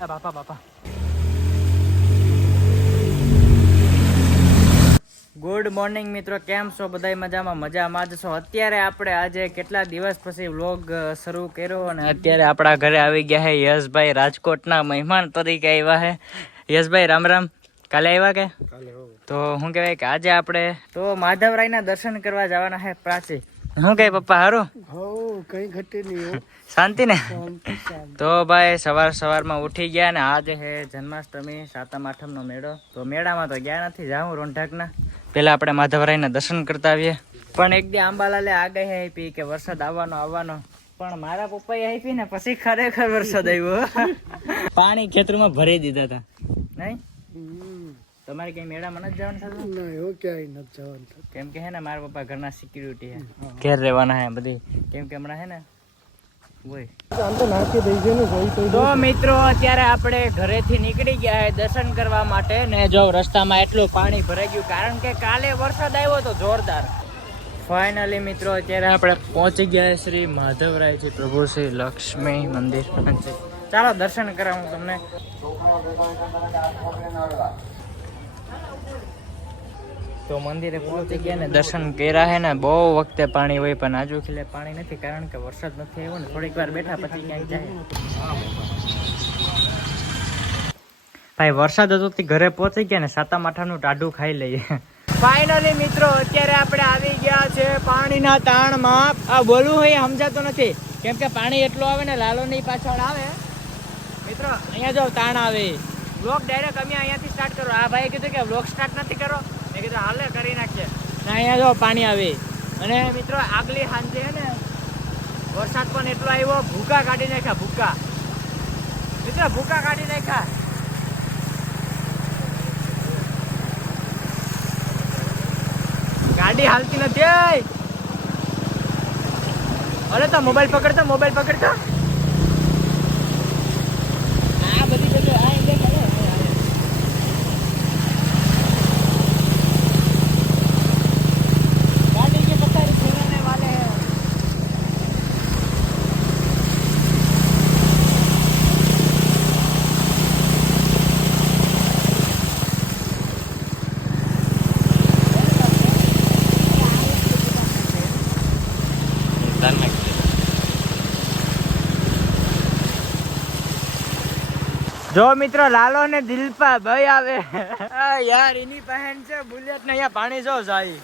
બાપા good morning મિત્રો, કેમ છો? બધાય મજામાં જ છો? અત્યારે આપણે આજે કેટલા દિવસ પછી વ્લોગ શરૂ કર્યો અને અત્યારે આપણા ઘરે આવી ગયા છે યશભાઈ, રાજકોટના મહેમાન તરીકે આવ્યા છે. યશભાઈ રામ રામ. કાલે આવ્યા કે? તો શું કહેવાય કે આજે આપણે તો માધવરાયના દર્શન કરવા જવાના છે પ્રાચી. શું કહે પપ્પા, હારું? કઈ ઘટે નહીં, શાંતિ ને? તો ભાઈ સવારમાં ઉઠી ગયા ને આજે છે જન્માષ્ટમી, સાતમ આઠમ નો મેળો. તો મેળામાં તો ગયા નથી, જાઉં રોંઢાકના. પેલા આપણે માધવરાયના દર્શન કરતા આવીએ. પણ એક દી આંબાલાલે આગાહી આપી કે વરસાદ આવવાનો, પણ મારા પપ્પાએ આપી ને પછી ખરેખર વરસાદ આવ્યો. પાણી ખેતરમાં ભરી દીધા હતા. નહીં તમારે કઈ મેળામાં નથી જવાનું થતું? ના, એવું ક્યાંય નથી જવાનું થતું. કેમ કે હે ને મારા પપ્પા ઘરના સિક્યુરિટી હે, ઘેર રહેવાના હે બધી. કેમ કે હમણાં હે ને તો મિત્રો અત્યારે આપણે ઘરેથી નીકળી ગયા હે દર્શન કરવા માટે ને જો રસ્તામાં એટલું પાણી ભરાઈ ગયું કારણ કે કાલે વરસાદ આવ્યો તો જોરદાર. ફાઇનલી મિત્રો અત્યારે આપણે પહોંચી ગયા શ્રી માધવરાયજી પ્રભુ શ્રી લક્ષ્મી મંદિર. ચાલો દર્શન કરાવું તમને. તો મંદિરે પહોંચી ગયા ને દર્શન કર્યા હે ને બહુ વખતે પાણી હોય પણ આજુ ખીલે પાણી નથી કારણ કે વરસાદ નથી આવ્યો ને. થોડીક વાર બેઠા પછી ક્યાંક જાય. ભાઈ વરસાદ હતો તે ઘરે પહોંચી ગયા ને સાતમ આઠમનું ટાઢું ખાઈ લઈએ. ફાઇનલી મિત્રો અત્યારે આપણે આવી ગયા છે પાણીના તાણમાં. આ બોલવું હોય સમજાતું નથી કેમ કે પાણી એટલું આવે ને લાલો ની પાછળ આવે. મિત્રો અહીંયા જો તાણ આવે. વ્લોગ ડાયરેક્ટ અમે અહીંયાથી સ્ટાર્ટ કરો. આ ભાઈ કીધું કે વ્લોગ સ્ટાર્ટ નથી કરો. મેં કીધું હાલે કરી નાખીએ. અહીંયા જો પાણી આવે અને મિત્રો આગલી સાંજે છે ને વરસાદ પણ એટલો આવ્યો, ભૂકા કાઢી નાખ્યા. ભૂકા મિત્રો ભૂકા કાઢી નાખ્યા. ગાડી હાલતી નથી. અરે તો મોબાઈલ પકડતો. આ બધી જગ્યાએ આ દેખાડે. જો મિત્રો લાલો ને દિલપા ભાઈ આવે યાર એની પહેન છે બુલેટ ને અહીંયા પાણી જો જાય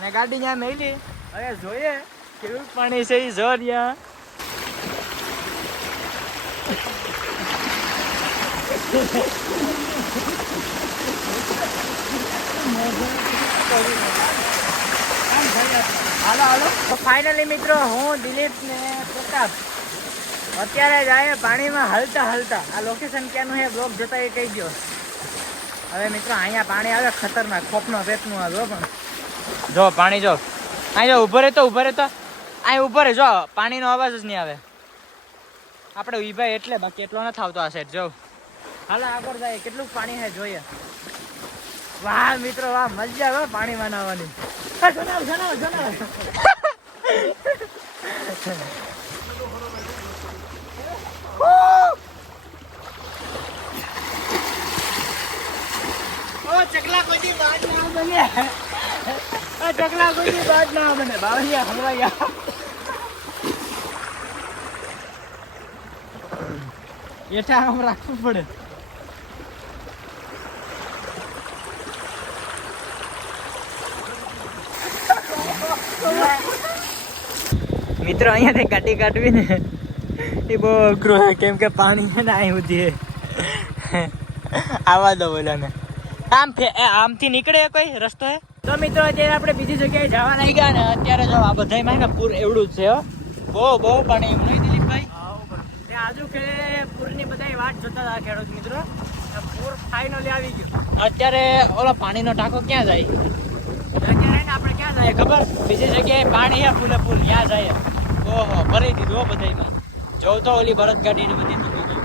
ને ગાડી ત્યાં મેલી. હવે જોઈએ કેવું પાણી છે ઈ જો રહ્યા. હાલો ફાઇનલી મિત્રો હું દિલીપ ને પ્રતાપ અત્યારે જાય પાણીમાં હલતા. આ લોકેશન ક્યાંનું છે બ્લોગ જોતા એ કહી ગયો. હવે મિત્રો અહીંયા પાણી આવે ખતરનાક, ખોપનો પેટનું આવે. પણ જો પાણી જો અહીં જો ઉભો રહેતો અહીં ઉભો રહે. જો પાણીનો અવાજ જ નહીં આવે. આપણે ઉભા એટલે બાકી એટલો નથી આવતો આ સાઈડ. જો હાલો આગળ જાય કેટલું પાણી છે જોઈએ. વાહ મિત્રો વાહ, મજા આવે પાણીમાં નાહવાની. જણાવ ચકલા કોઈ બાદ ના બને. ચકલા કોઈ બાદ ના બને. બાવળિયા હલવા ગયા. એઠા આમ રાખવું પડે. મિત્રો અહીંયાથી ગાડી કાઢવી ને એ બહુ અઘરું છે કેમ કે પાણી છે ને અહીં સુધી આવા દો બોલાને. આમથી નીકળે કોઈ રસ્તો હે? તો મિત્રો અત્યારે આપણે બીજી જગ્યાએ જવા નહીં ગયા ને અત્યારે જો આ બધામાં ને પૂર એવડું જ છે. બહુ પાણી એમ નહીં દિલીપભાઈ. આજુ કે પૂરની બધા વાટ જોતા હતા ખેડૂત મિત્રો. પૂર ફાઇનલી આવી ગયું. અત્યારે ઓલો પાણીનો ટાંકો ક્યાં જાય? અત્યારે આપણે ક્યાં જાય ખબર? બીજી જગ્યાએ પાણી છે ફૂલે ફૂલ ક્યાં જાય. ઓહો ભરી દીધું બધામાં. જોઉં તો ઓલી ભરત ગાડી ને બધી થતી ગઈ.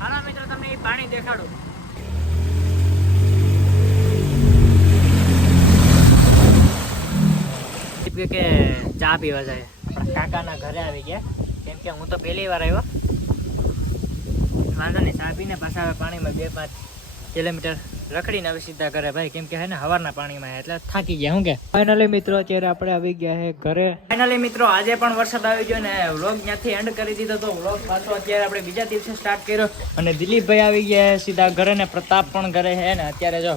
હાલો મિત્રો તમને એ પાણી દેખાડું. કે ચા પીવા જાય. આપણા કાકાના ઘરે આવી ગયા કેમ કે હું તો પહેલી વાર આવ્યો. વાંધો નહીં, ચા પીને પાછા હવે પાણીમાં 2-5 કિલોમીટર રખડીને હવે સીધા ઘરે ભાઈ, કેમ કે હે ને હવારના પાણીમાં એટલે થાકી ગયા. શું કે ફાઇનલી મિત્રો અત્યારે આપણે આવી ગયા છે ઘરે. ફાઇનલી મિત્રો આજે પણ વરસાદ આવી ગયો ને વ્લોગ ત્યાંથી એન્ડ કરી દીધો. તો વ્લોગ પાછો અત્યારે આપણે બીજા દિવસે સ્ટાર્ટ કર્યો અને દિલીપભાઈ આવી ગયા છે સીધા ઘરે ને પ્રતાપ પણ ઘરે છે ને અત્યારે જો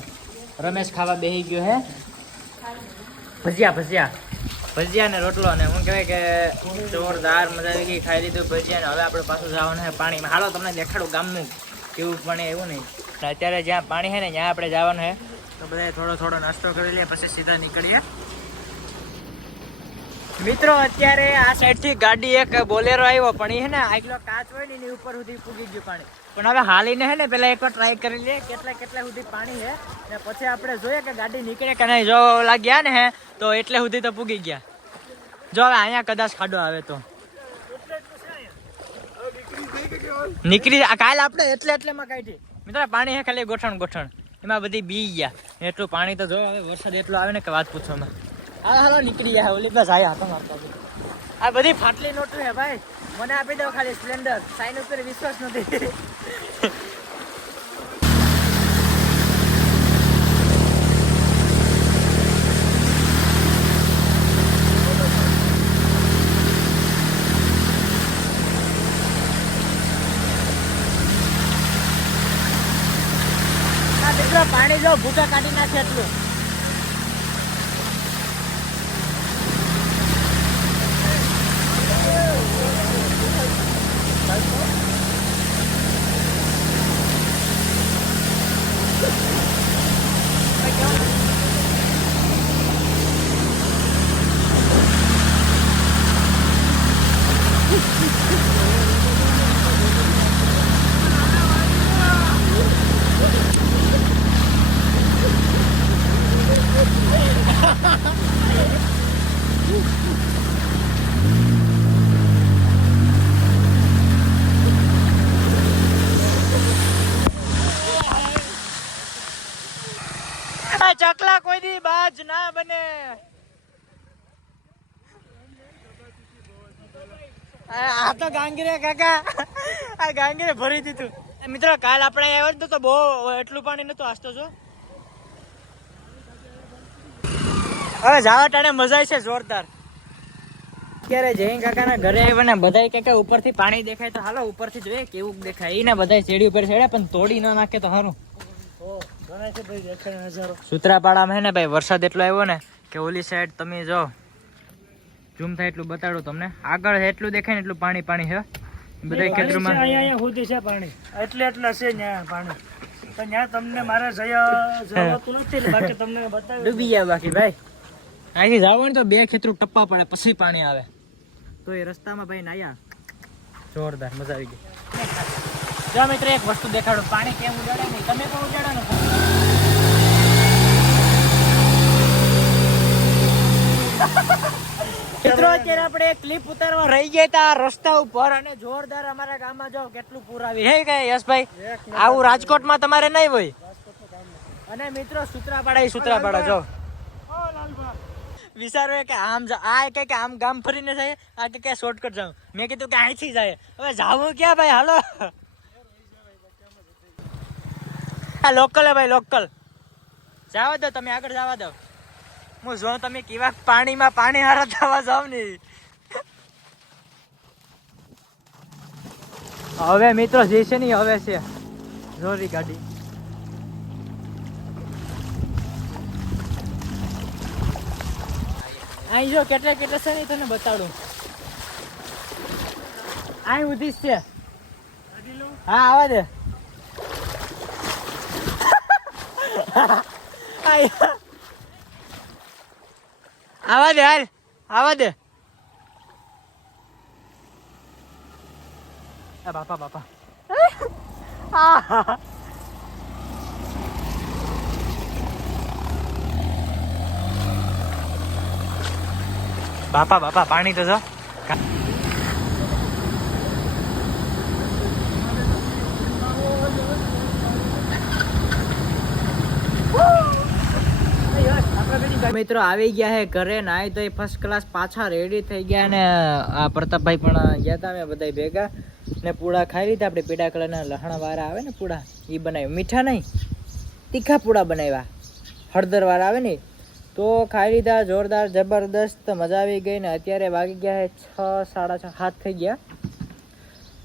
રમેશ ખાવા બેસી ગયો હે ભજીયા ને રોટલો ને હું કહેવાય કે જોરદાર મજા આવી ગઈ, ખાઈ લીધું ભજીયા ને હવે આપણે પાછું જવાનું છે પાણીમાં. હાલો તમને દેખાડું ગામનું કેવું પણ એવું નહીં. અત્યારે જ્યાં પાણી છે ને ત્યાં આપણે જવાનું છે તો બધા થોડો નાસ્તો કરી લઈએ પછી સીધા નીકળીએ. મિત્રો અત્યારે આ સાઈડ થી ગાડી એક બોલેરો આવ્યો પણ એ છે ને આગલો કાચ હોય ને એની ઉપર સુધી પૂગી ગયું પાણી. પણ હવે હાલીને છે ને પેલા એકવાર ટ્રાય કરી લઈએ કેટલા સુધી પાણી છે ને પછી આપણે જોઈએ કે ગાડી નીકળે કે નહીં. જો લાગ્યા ને હે તો એટલે સુધી તો પૂગી ગયા. જો હવે અહીંયા કદાચ ખાડો આવે તો નીકળી કાલ આપણે એટલેમાં કાઢી મિત્રો પાણી હે ખાલી ગોઠણ એમાં બધી બી ગયા એટલું પાણી. તો જો હવે વરસાદ એટલો આવે ને કે વાત પૂછવામાં. હાલો નીકળી જાય ઓલી બસ આયા હાથો મારતા. આ બધી ફાટલી નોટું હે ભાઈ, મને આપી દો ખાલી સ્પ્લેન્ડર, સાઈન ઉપર વિશ્વાસ નથી. પાણી જો ભૂકા કાઢી નાખે એટલું. ચકલા કોઈ દી બાજ ના બને. આ તો ગાંગીરે કાકા, આ ગાંગીરે ભરી દીધું. મિત્રો કાલ આપણે આવ્યો તો બહુ એટલું પાણી નતું આસતો. જો હવે જાવા ટાણે મજા છે જોરદાર. અત્યારે જૈન કાકાના ઘરે આવ્યા ને બધા કાકા ઉપરથી પાણી દેખાય તો હાલો ઉપરથી જોઈએ કેવું દેખાય. એને બધા સીડી ઉપર ચડ્યા પણ તોડી ન નાખે તો સારું. સૂત્રાપાડામાં હે ને ભાઈ વરસાદ એટલો આવ્યો ને કે ઓલી સાઈડ તમે જો ઝૂમ થાય એટલું બતાડું તમને. આગળ એટલું દેખાય ને એટલું પાણી છે બધા ખેતરોમાં. અહીંયા સુધી છે પાણી, એટલા છે ત્યાં પાણી. તો ત્યાં તમને મારે જવાતું નથી, બાકી તમને બતાવ્યું ડૂબી ગયા. બાકી ભાઈ અહીંથી જવાનું તો 2 ખેતરું ટપ્પા પડે પછી પાણી આવે. તો એ રસ્તામાં ભાઈ નાયા જોરદાર મજા આવી ગઈ. જો મિત્ર એક વસ્તુ દેખાડો, પાણી કેમ ઉડાડે નહીં તમે પણ ઉડાડો ને. મિત્રો અત્યારે આપણે એક ક્લિપ ઉતારવા રહી ગયા હતા રસ્તા ઉપર અને જોરદાર અમારા ગામમાં જો કેટલું પૂર આવી હે કે યશભાઈ, આવું રાજકોટમાં તમારે નહીં હોય. અને મિત્રો સૂત્રાપાડા જો વિચારો કે આમ આ કે આમ ગામ ફરીને જાય, આ કે શોર્ટકટ જાવ. મેં કીધું કે અહીંથી જાય. હવે જાવું ક્યાં ભાઈ? હાલો આ લોકલ હે ભાઈ, લોકલ જવા દો તમે, આગળ જવા દો. હું જો તમે કેવા પાણીમાં પાણી હારા થવા જાવ ને. હવે મિત્રો જે છે ને હવે છે જોરી ગાડી. અહીં જો કેટલા છે ને તને બતાડું. અહીં ઉધી છે. હા આવા દે. આવા દે હાલ, આવા દે. બાપા બાપા પાણી તો જો. આપણે મિત્રો આવી ગયા હે ઘરે, નાઈ તો ફર્સ્ટ ક્લાસ પાછા રેડી થઈ ગયા ને આ પ્રતાપભાઈ પણ ગયા હતા અમે બધા ભેગા ને પૂડા ખાઈ લીધા. આપણે પીળા કલરના લહણા વાળા આવે ને પૂડા એ બનાવ્યું, મીઠા નહીં તીખા પૂડા બનાવ્યા, હળદર વાળા આવે ને તો ખાઈ લીધા. જોરદાર જબરદસ્ત મજા આવી ગઈ ને અત્યારે વાગી ગયા હે 6, 6:30, 7 થઈ ગયા.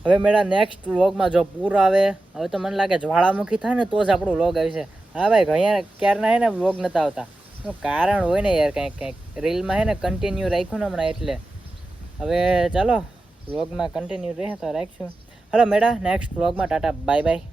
હવે મેળા નેક્સ્ટ વ્લોગમાં જો પૂર આવે, હવે તો મને લાગે જ્વાળામુખી થાય ને તો જ આપણો વ્લોગ આવશે. હા ભાઈ ઘણા ક્યારના હે ને વ્લોગ નતા આવતા, એનું કારણ હોય ને યાર, કંઈક રીલમાં હે ને કન્ટિન્યુ રાખ્યું ને હમણાં એટલે. હવે ચાલો વ્લોગમાં કન્ટિન્યુ રહે તો રાખશું. હાલો મેળા નેક્સ્ટ વ્લોગમાં, ટાટા બાય બાય.